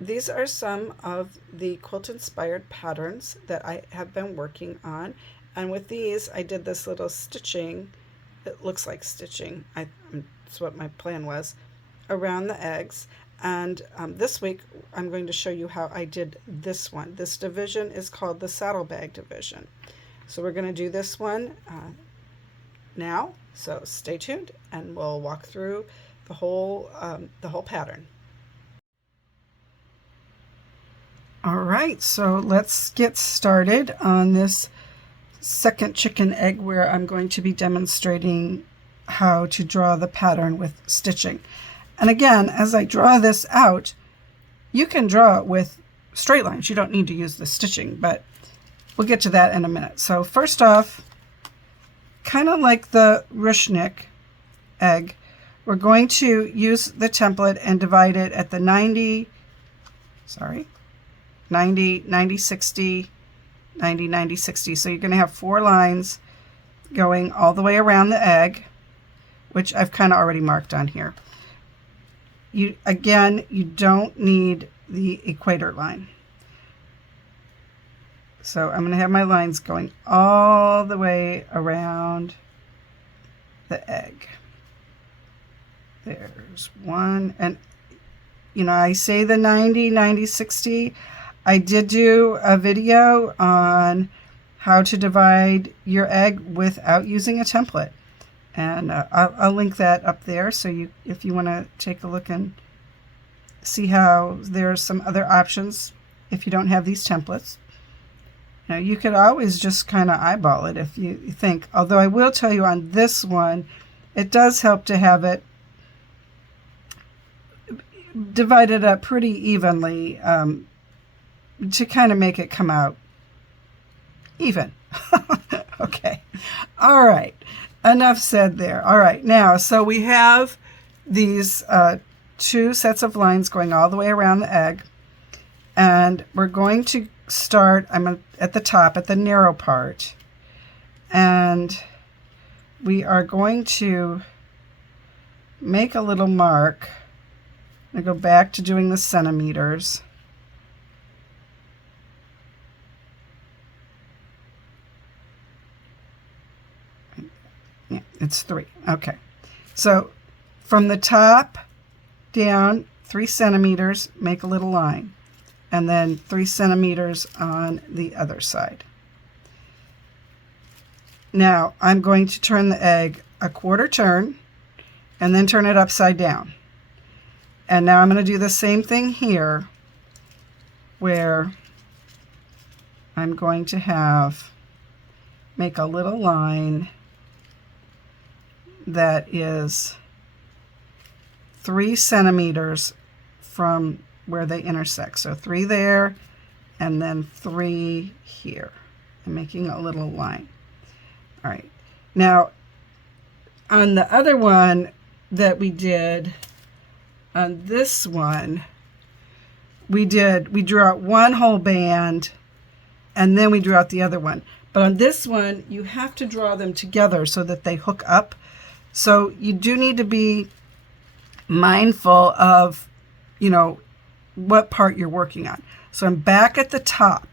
these are some of the quilt inspired patterns that I have been working on. And with these, I did this little stitching. It looks like stitching. That's what my plan was, around the eggs. And this week, I'm going to show you how I did this one. This division is called the Saddlebag division. So we're going to do this one now. So stay tuned, and we'll walk through the whole pattern. All right, so let's get started on this second chicken egg where I'm going to be demonstrating how to draw the pattern with stitching. And again, as I draw this out, you can draw it with straight lines. You don't need to use the stitching, but we'll get to that in a minute. So first off, kind of like the Rushnick egg, we're going to use the template and divide it at the 90, 90, 60, 90, 90, 60. So you're going to have 4 lines going all the way around the egg, which I've kind of already marked on here. You don't need the equator line. So I'm going to have my lines going all the way around the egg. There's one, and I say the 90, 90, 60. I did do a video on how to divide your egg without using a template, and I'll link that up there, so if you want to take a look and see how there's some other options if you don't have these templates. Now you could always just kind of eyeball it if you think, although I will tell you on this one, it does help to have it divided up pretty evenly, to kind of make it come out even. Okay. All right. Enough said there. All right. Now, so we have these 2 sets of lines going all the way around the egg. And we're going to start, I'm at the top, at the narrow part. And we are going to make a little mark. I'm going to go back to doing the centimeters. Yeah, it's 3. Okay. So from the top down 3 centimeters, make a little line, and then 3 centimeters on the other side. Now I'm going to turn the egg a quarter turn and then turn it upside down. And now I'm going to do the same thing here, where I'm going to make a little line that is 3 centimeters from where they intersect. So 3 there, and then 3 here. I'm making a little line. All right. Now, on the other one that we did, on this one, we drew out one whole band, and then we drew out the other one. But on this one, you have to draw them together so that they hook up. So you do need to be mindful of, what part you're working on. So I'm back at the top,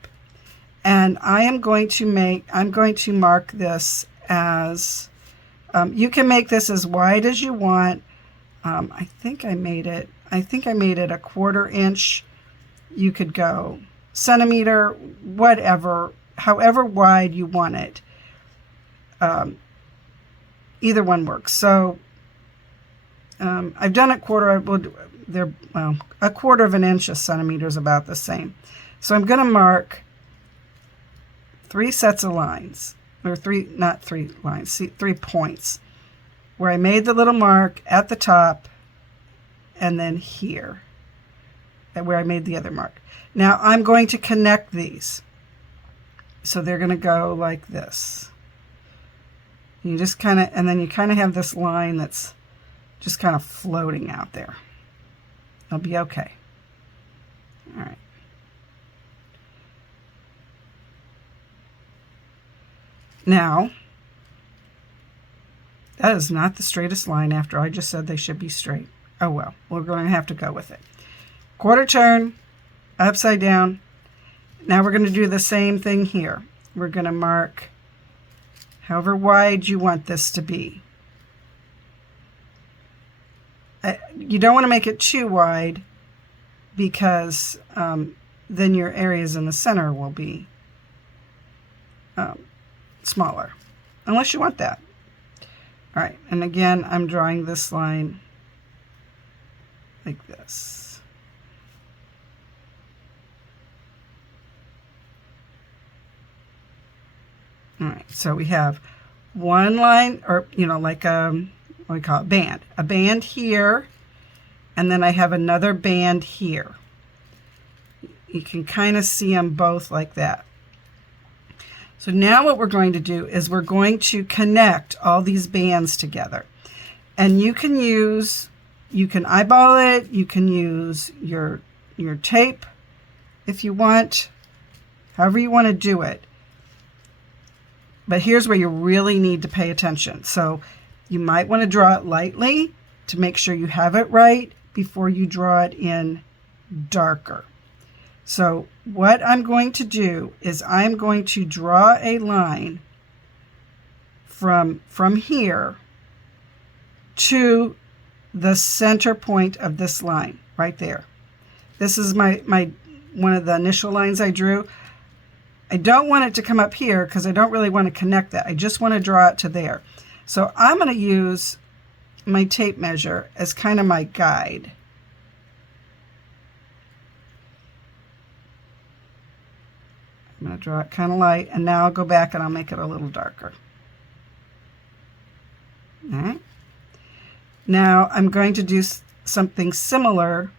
and I'm going to mark this as, you can make this as wide as you want. I think I made it a 1/4 inch. You could go centimeter, whatever, however wide you want it. Either one works. So I've done it quarter. A 1/4 of an inch a centimeter is about the same. So I'm going to mark 3 sets of lines, or 3 points, where I made the little mark at the top, and then here, where I made the other mark. Now I'm going to connect these. So they're going to go like this. You just and then you kind of have this line that's just kind of floating out there. It'll be okay. All right. Now, that is not the straightest line after I just said they should be straight. Oh well, we're going to have to go with it. 1/4 turn, upside down. Now we're going to do the same thing here. We're going to mark however wide you want this to be. You don't want to make it too wide because then your areas in the center will be smaller, unless you want that. All right, and again, I'm drawing this line like this. All right, so we have one line, or like what do we call it, band. A band here, and then I have another band here. You can kind of see them both like that. So now what we're going to do is we're going to connect all these bands together. And you can eyeball it, you can use your tape if you want, however you want to do it. But here's where you really need to pay attention. So you might want to draw it lightly to make sure you have it right before you draw it in darker. So what I'm going to do is I'm going to draw a line from here to the center point of this line right there. This is my one of the initial lines I drew. I don't want it to come up here because I don't really want to connect that. I just want to draw it to there. So I'm going to use my tape measure as kind of my guide. I'm going to draw it kind of light, and now I'll go back and I'll make it a little darker. All right. Now I'm going to do something similar.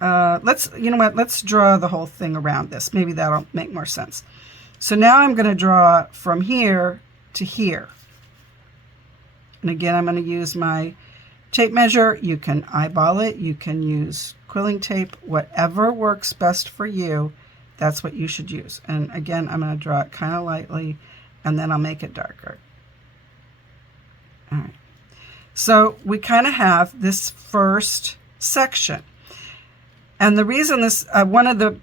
Let's draw the whole thing around this. Maybe that'll make more sense. So now I'm going to draw from here to here. And again, I'm going to use my tape measure. You can eyeball it. You can use quilling tape. Whatever works best for you, that's what you should use. And again, I'm going to draw it kind of lightly, and then I'll make it darker. All right. So we kind of have this first section. And the reason this, one of the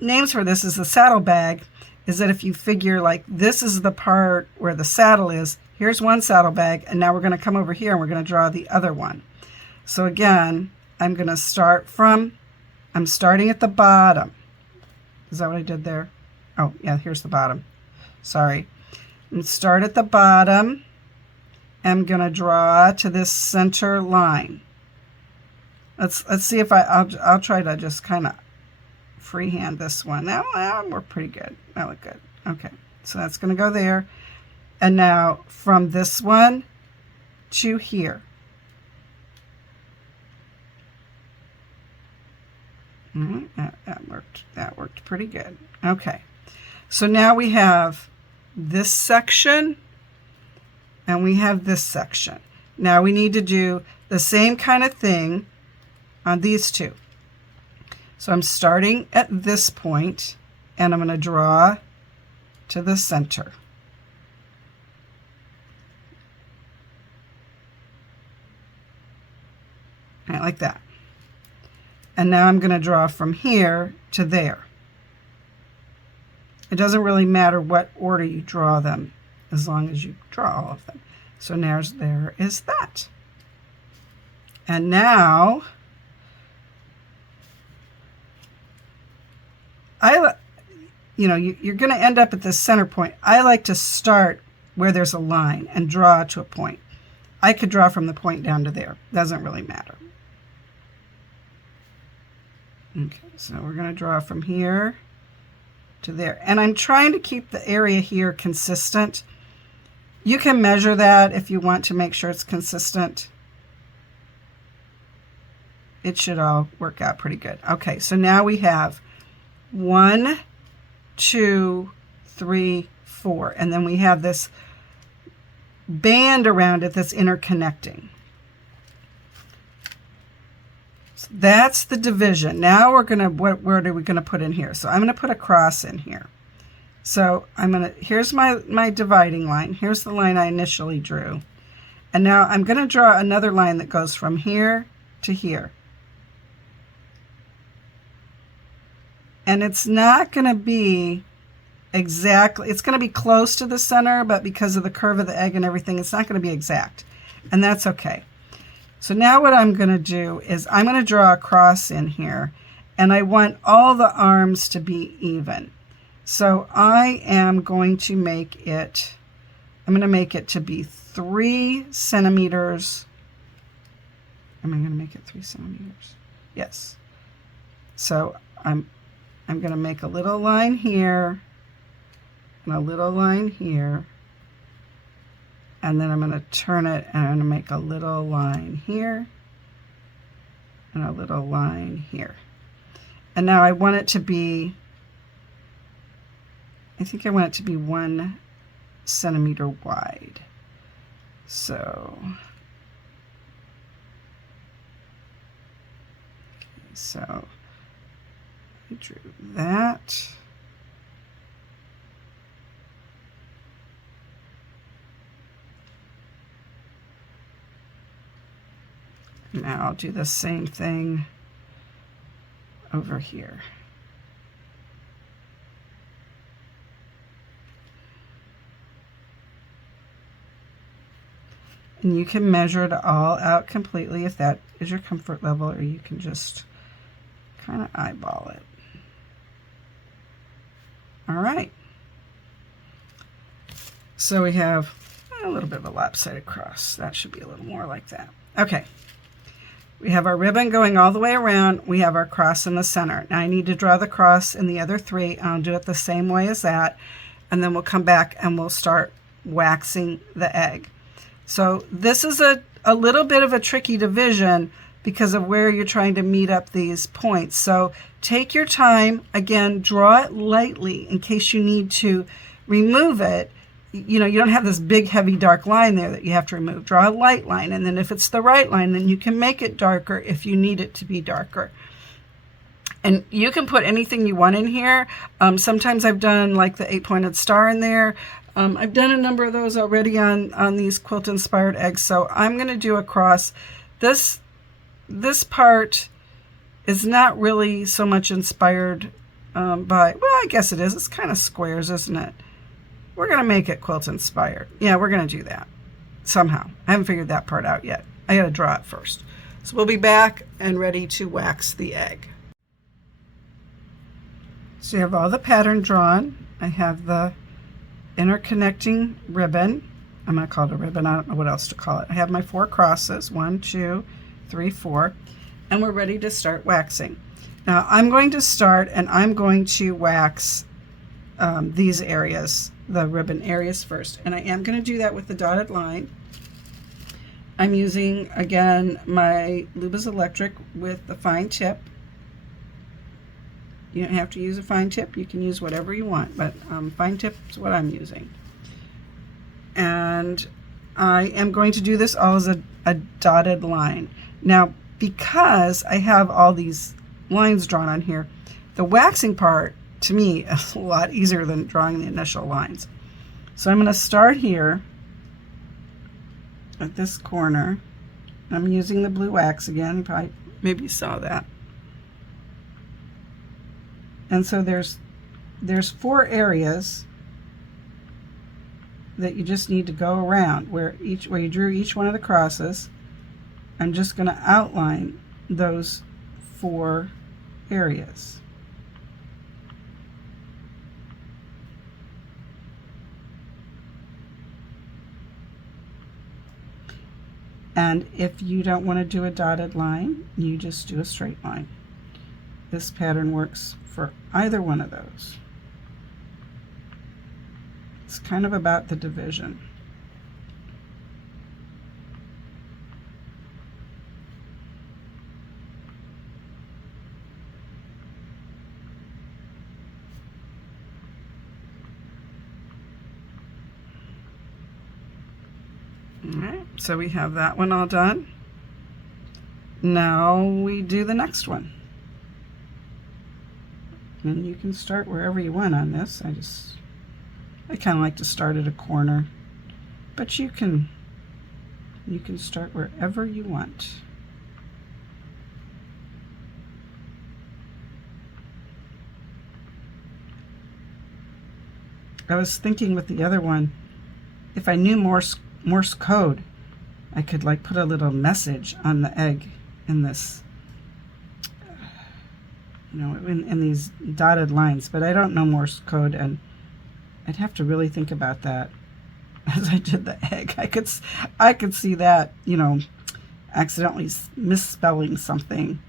names for this is the saddlebag, is that if you figure like this is the part where the saddle is, here's one saddlebag, and now we're going to come over here and we're going to draw the other one. So again, I'm going to start from, I'm starting at the bottom. Is that what I did there? Oh, yeah, here's the bottom. Sorry. And start at the bottom. I'm going to draw to this center line. Let's see if I'll try to just kind of freehand this one. That we're pretty good. That looked good. Okay, so that's going to go there. And now from this one to here. That worked pretty good. Okay, so now we have this section and we have this section. Now we need to do the same kind of thing on these two. So I'm starting at this point and I'm going to draw to the center. Right, like that. And now I'm going to draw from here to there. It doesn't really matter what order you draw them, as long as you draw all of them. So now there is that. And now you're going to end up at the center point. I like to start where there's a line and draw to a point. I could draw from the point down to there. Doesn't really matter. Okay, so we're going to draw from here to there. And I'm trying to keep the area here consistent. You can measure that if you want to make sure it's consistent. It should all work out pretty good. Okay, so now we have 1, 2, 3, 4. And then we have this band around it that's interconnecting. So that's the division. Now we're going to, what word are we going to put in here? So I'm going to put a cross in here. So I'm going to, here's my dividing line. Here's the line I initially drew. And now I'm going to draw another line that goes from here to here. And it's not going to be exactly, it's going to be close to the center, but because of the curve of the egg and everything, it's not going to be exact. And that's okay. So now what I'm going to do is I'm going to draw a cross in here, and I want all the arms to be even. So I am going to make it, I'm going to make it to be 3 centimeters. Am I going to make it 3 centimeters? Yes. So I'm going to make a little line here and a little line here. And then I'm going to turn it and I'm going to make a little line here and a little line here. And now I want it to be, I think I want it to be 1 centimeter wide. So, I drew that. Now I'll do the same thing over here. And you can measure it all out completely if that is your comfort level, or you can just kind of eyeball it. All right. So we have a little bit of a lopsided cross. That should be a little more like that. Okay. We have our ribbon going all the way around. We have our cross in the center. Now I need to draw the cross in the other 3. I'll do it the same way as that. And then we'll come back and we'll start waxing the egg. So this is a little bit of a tricky division because of where you're trying to meet up these points. So take your time. Again, draw it lightly in case you need to remove it. You know, you don't have this big, heavy, dark line there that you have to remove. Draw a light line, and then if it's the right line, then you can make it darker if you need it to be darker. And you can put anything you want in here. Sometimes I've done like the 8-pointed star in there. I've done a number of those already on these quilt-inspired eggs, so I'm going to do a cross. This part is not really so much inspired by, well, I guess it is. It's kind of squares, isn't it? We're going to make it quilt inspired. Yeah, we're going to do that somehow. I haven't figured that part out yet. I got to draw it first. So we'll be back and ready to wax the egg. So you have all the pattern drawn. I have the interconnecting ribbon. I'm going to call it a ribbon. I don't know what else to call it. I have my 4 crosses, 1, 2, 3, 4, and we're ready to start waxing. Now I'm going to start and I'm going to wax these areas, the ribbon areas first, and I am going to do that with the dotted line. I'm using again my Luba's Electric with the fine tip. You don't have to use a fine tip, you can use whatever you want, but fine tip is what I'm using. And I am going to do this all as a dotted line. Now because I have all these lines drawn on here, the waxing part to me is a lot easier than drawing the initial lines. So I'm going to start here at this corner. I'm using the blue wax again. You probably maybe saw that. And so there's 4 areas that you just need to go around where you drew each one of the crosses. I'm just going to outline those 4 areas. And if you don't want to do a dotted line, you just do a straight line. This pattern works for either one of those. It's kind of about the division. Alright, so we have that one all done. Now we do the next one. And you can start wherever you want on this. I kind of like to start at a corner, but you can start wherever you want. I was thinking with the other one, if I knew Morse code, I could like put a little message on the egg in this, you know, in these dotted lines, but I don't know Morse code, and I'd have to really think about that as I did the egg. I could see that, you know, accidentally misspelling something.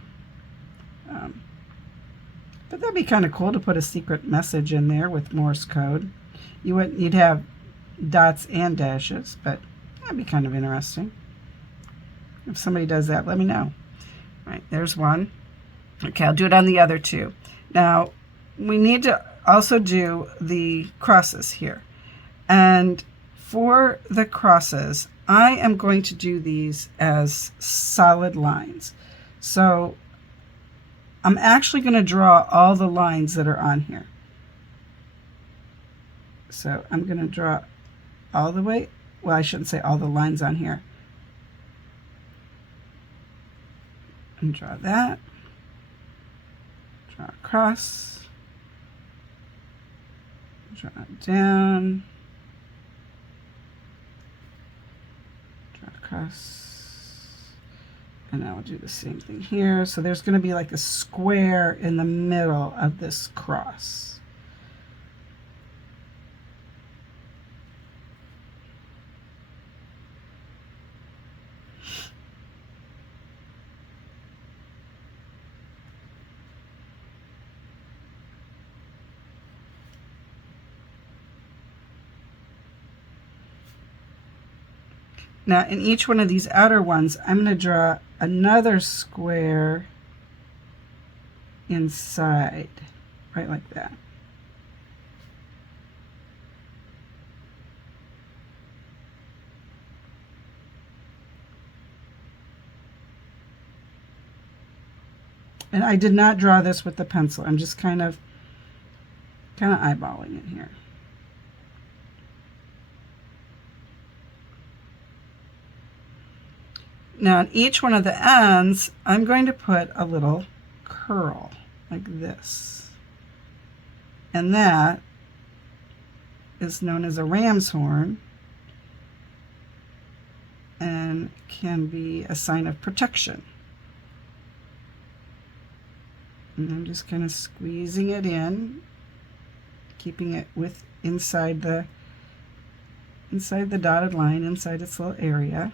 But that'd be kind of cool to put a secret message in there with Morse code. You'd have dots and dashes, but that'd be kind of interesting. If somebody does that, let me know. All right, there's one. Okay, I'll do it on the other two. Now, we need to also do the crosses here. And for the crosses, I am going to do these as solid lines. So I'm actually going to draw all the lines that are on here. So I'm going to draw all the way, well, I shouldn't say all the lines on here. And draw that. Draw across. Draw down. Draw across. And I will do the same thing here. So there's going to be like a square in the middle of this cross. Now in each one of these outer ones, I'm going to draw another square inside, right like that. And I did not draw this with the pencil. I'm just kind of eyeballing it here. Now on each one of the ends, I'm going to put a little curl like this. And that is known as a ram's horn and can be a sign of protection. And I'm just kind of squeezing it in, keeping it inside the dotted line, inside its little area.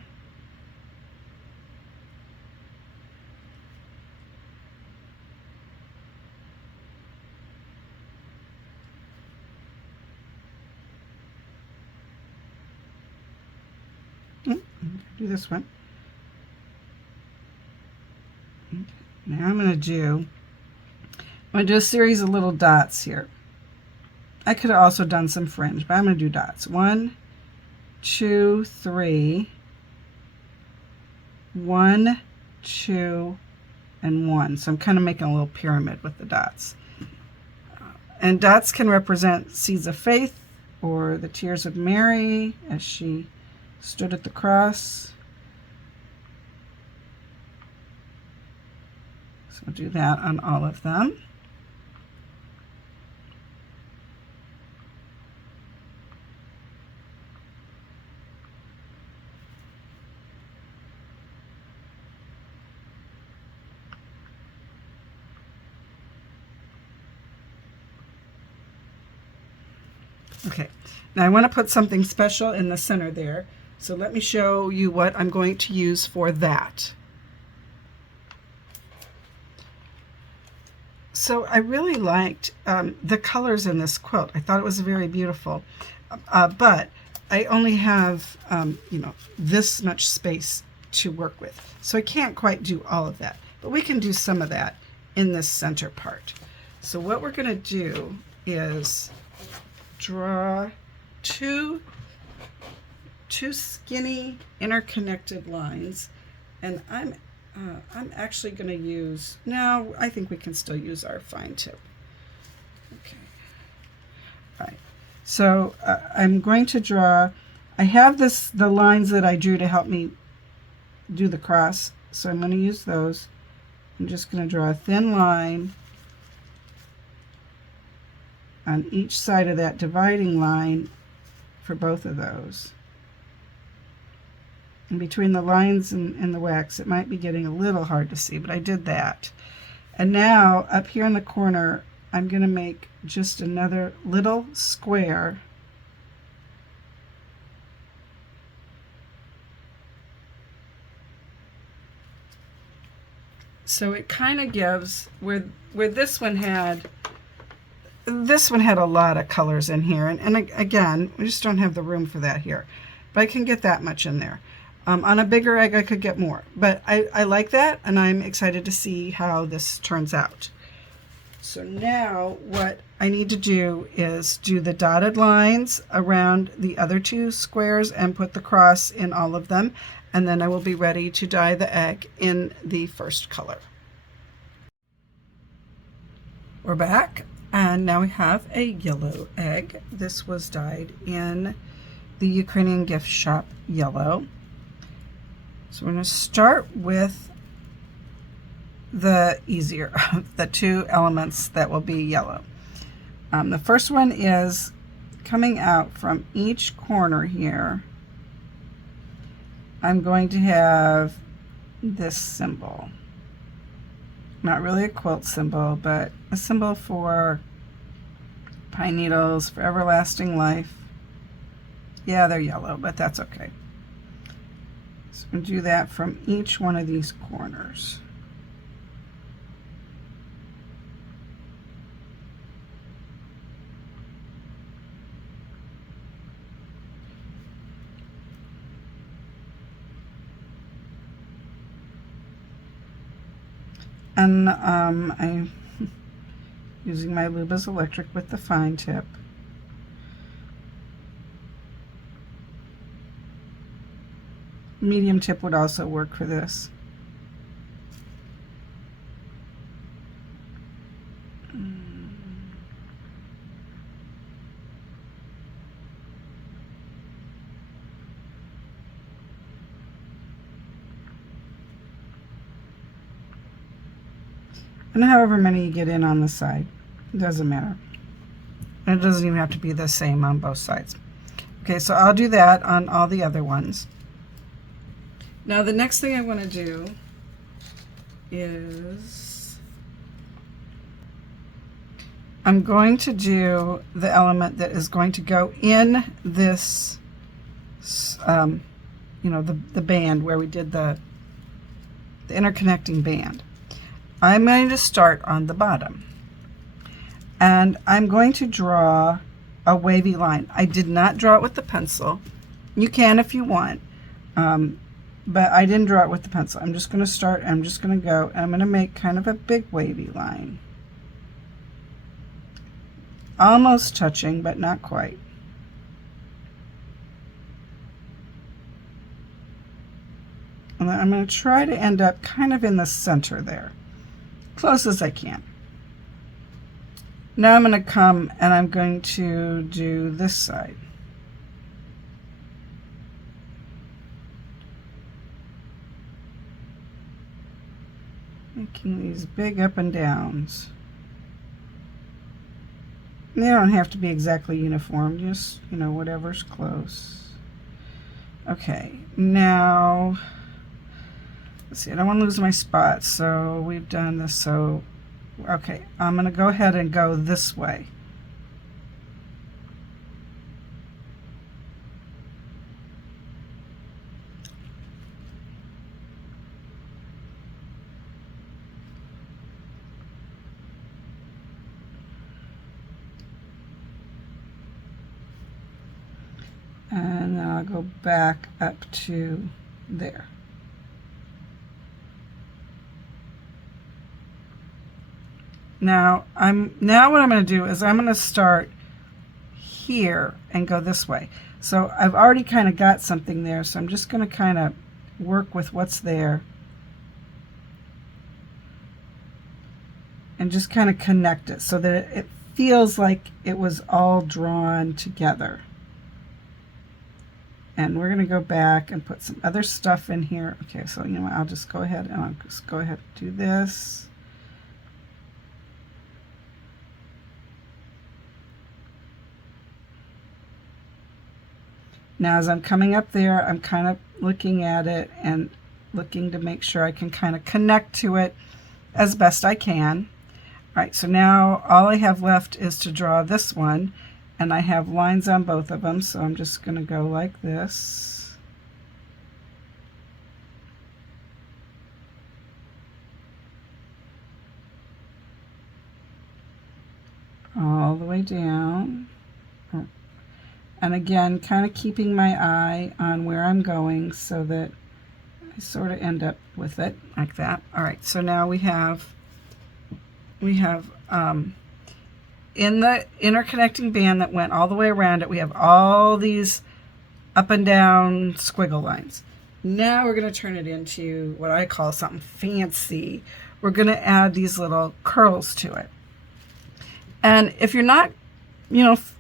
Do this one. Okay. Now I'm going to do a series of little dots here. I could have also done some fringe, but I'm going to do dots. 1, 2, 3, 1, 2, and 1. So I'm kind of making a little pyramid with the dots. And dots can represent seeds of faith or the tears of Mary as she stood at the cross. So I'll do that on all of them. Okay, now I want to put something special in the center there. So let me show you what I'm going to use for that. So I really liked the colors in this quilt. I thought it was very beautiful, but I only have you know, this much space to work with. So I can't quite do all of that, but we can do some of that in this center part. So what we're going to do is draw two skinny interconnected lines, and I'm actually going to use, no, I think we can still use our fine tip. Okay. All right. So I'm going to draw, I have the lines that I drew to help me do the cross, so I'm going to use those. I'm just going to draw a thin line on each side of that dividing line for both of those. And between the lines and the wax, it might be getting a little hard to see, but I did that. And now up here in the corner, I'm going to make just another little square. So it kind of gives, where this one had a lot of colors in here, and again, we just don't have the room for that here, but I can get that much in there. On a bigger egg I could get more, but I like that, and I'm excited to see how this turns out. So now what I need to do is do the dotted lines around the other two squares and put the cross in all of them, and then I will be ready to dye the egg in the first color. We're back, and now we have a yellow egg. This was dyed in the Ukrainian gift shop yellow. So we're going to start with the easier of the two elements that will be yellow. The first one is coming out from each corner here. I'm going to have this symbol. Not really a quilt symbol, but a symbol for pine needles, for everlasting life. Yeah, they're yellow, but that's okay. So I'm going to do that from each one of these corners. And I'm using my Luba's electric with the fine tip. Medium tip would also work for this. And however many you get in on the side, it doesn't matter. And it doesn't even have to be the same on both sides. Okay, so I'll do that on all the other ones. Now the next thing I want to do is I'm going to do the element that is going to go in this, you know, the band where we did the interconnecting band. I'm going to start on the bottom, and I'm going to draw a wavy line. I did not draw it with the pencil. You can if you want, but I didn't draw it with the pencil. I'm just going to start, I'm just going to go, and I'm going to make kind of a big wavy line. Almost touching, but not quite. And then I'm going to try to end up kind of in the center there, close as I can. Now I'm going to come and I'm going to do this side. Making these big up and downs. They don't have to be exactly uniform, just, you know, whatever's close. Okay, now, let's see, I don't want to lose my spot, so we've done this, so, okay, I'm going to go ahead and go this way. And then I'll go back up to there. Now what I'm going to do is I'm going to start here and go this way. So I've already kind of got something there, so I'm just going to kind of work with what's there and just kind of connect it so that it feels like it was all drawn together. And we're going to go back and put some other stuff in here. Okay, so you know what, I'll just go ahead and do this. Now as I'm coming up there, I'm kind of looking at it and looking to make sure I can kind of connect to it as best I can. All right, so now all I have left is to draw this one, and I have lines on both of them, so I'm just going to go like this. All the way down. And again, kind of keeping my eye on where I'm going so that I sort of end up with it like that. All right, so now we have in the interconnecting band that went all the way around it, we have all these up and down squiggle lines. Now we're going to turn it into what I call something fancy. We're going to add these little curls to it. And if you're not,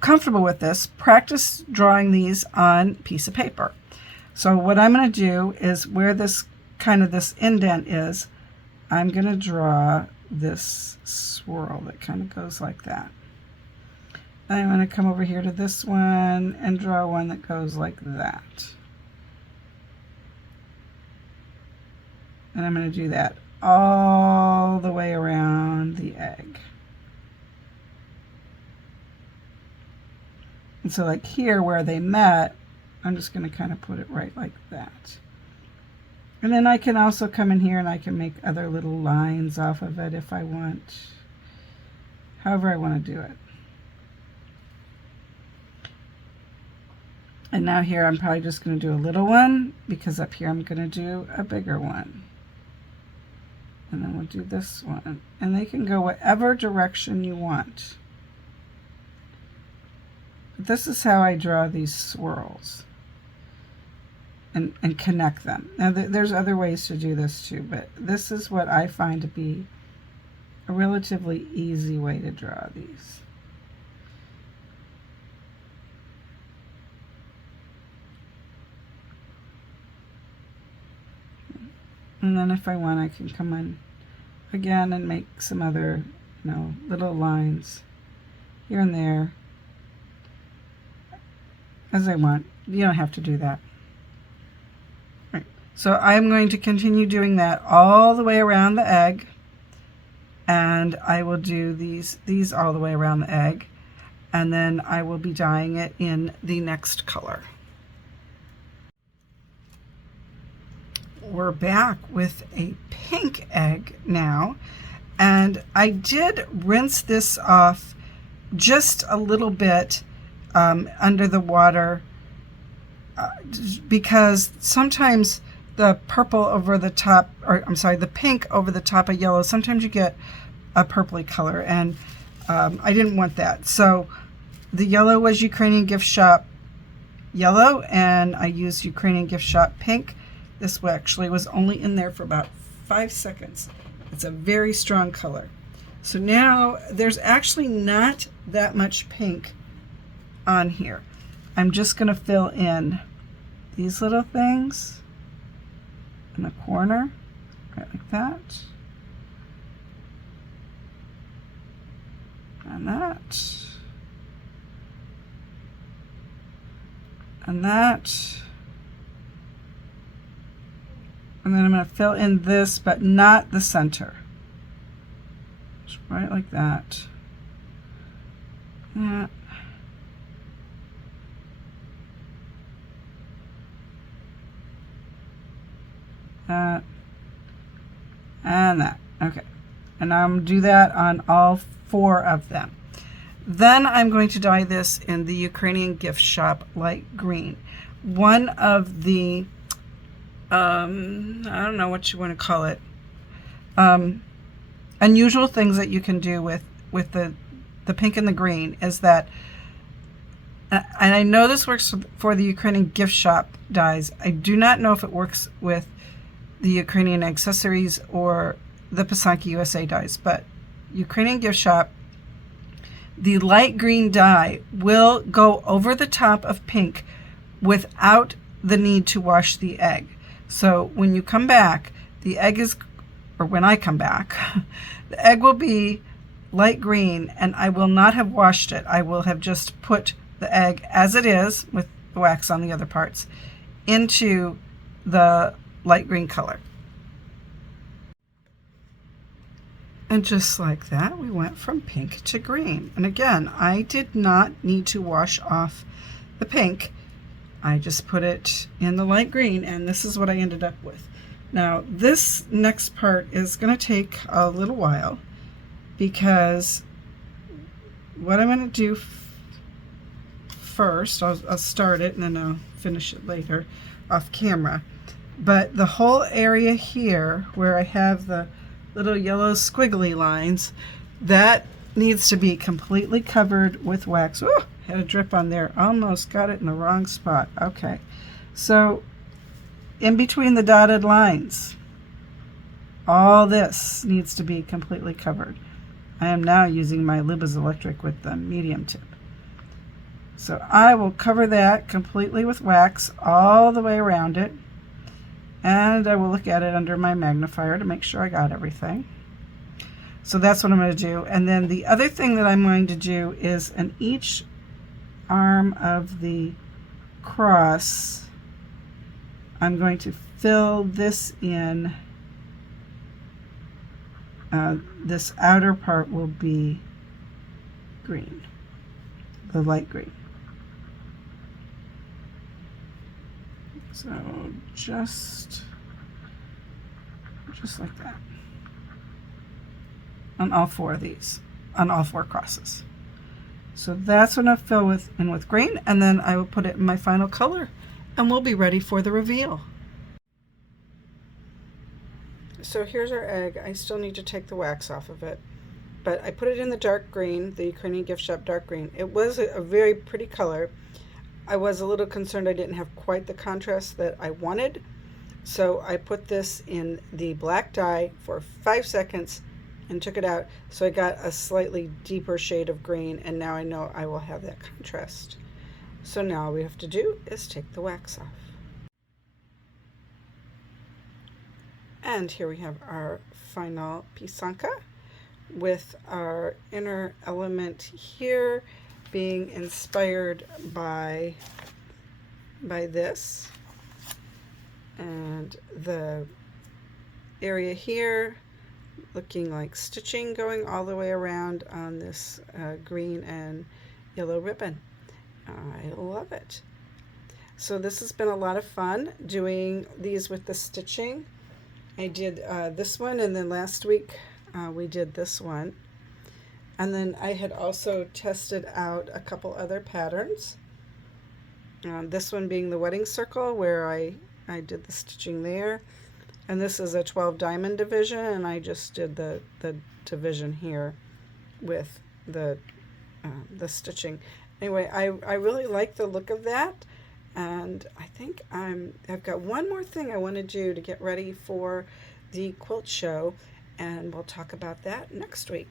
comfortable with this, practice drawing these on a piece of paper. So what I'm going to do is where this indent is, I'm going to draw this swirl that kind of goes like that. I'm going to come over here to this one and draw one that goes like that. And I'm going to do that all the way around the egg. And so like here where they met, I'm just going to kind of put it right like that. And then I can also come in here and I can make other little lines off of it if I want, however I want to do it. And now here I'm probably just going to do a little one, because up here I'm going to do a bigger one. And then we'll do this one. And they can go whatever direction you want. But this is how I draw these swirls and connect them. Now there's other ways to do this too, but this is what I find to be a relatively easy way to draw these. And then if I want, I can come in again and make some other, little lines here and there as I want. You don't have to do that. Right. So I'm going to continue doing that all the way around the egg, and I will do these all the way around the egg, and then I will be dyeing it in the next color. We're back with a pink egg now, and I did rinse this off just a little bit under the water because sometimes the purple over the top, or I'm sorry, the pink over the top of yellow, sometimes you get a purpley color, and I didn't want that. So the yellow was Ukrainian Gift Shop yellow, and I used Ukrainian Gift Shop pink. This actually was only in there for about 5 seconds. It's a very strong color. So now there's actually not that much pink on here. I'm just going to fill in these little things in the corner, right like that. And that. And that. And then I'm going to fill in this, but not the center. Just right like that. That. That. And that. Okay. And I'm going to do that on all 4 of them. Then I'm going to dye this in the Ukrainian Gift Shop light green. One of the I don't know what you want to call it, unusual things that you can do with the pink and the green is that, and I know this works for the Ukrainian Gift Shop dyes. I do not know if it works with the Ukrainian Accessories or the Pysanky USA dyes, but Ukrainian Gift Shop, the light green dye will go over the top of pink without the need to wash the egg. So when you come back, the egg is, or when I come back, the egg will be light green, and I will not have washed it. I will have just put the egg as it is with the wax on the other parts into the light green color. And just like that, we went from pink to green. And again, I did not need to wash off the pink. I just put it in the light green, and this is what I ended up with. Now, this next part is going to take a little while, because what I'm going to do first, I'll start it and then I'll finish it later off camera. But the whole area here where I have the little yellow squiggly lines, that needs to be completely covered with wax. Ooh, had a drip on there. Almost got it in the wrong spot. Okay, so in between the dotted lines, all this needs to be completely covered. I am now using my Luba's Electric with the medium tip. So I will cover that completely with wax all the way around it. And I will look at it under my magnifier to make sure I got everything. So that's what I'm going to do. And then the other thing that I'm going to do is in each arm of the cross, I'm going to fill this in. This outer part will be green, the light green. So just like that on all four of these, on all four crosses. So that's what I'll fill in with green, and then I will put it in my final color, and we'll be ready for the reveal. So here's our egg. I still need to take the wax off of it, but I put it in the dark green, the Ukrainian gift shop dark green. It was a very pretty color. I was a little concerned I didn't have quite the contrast that I wanted, so I put this in the black dye for 5 seconds and took it out, so I got a slightly deeper shade of green, and now I know I will have that contrast. So now all we have to do is take the wax off. And here we have our final Pysanky with our inner element here being inspired by this, and the area here looking like stitching going all the way around on this green and yellow ribbon. I love it. So this has been a lot of fun doing these with the stitching. I did this one, and then last week we did this one. And then I had also tested out a couple other patterns. This one being the wedding circle, where I did the stitching there. And this is a 12 diamond division, and I just did the division here with the stitching. Anyway, I really like the look of that. And I think I've got one more thing I want to do to get ready for the quilt show, and we'll talk about that next week.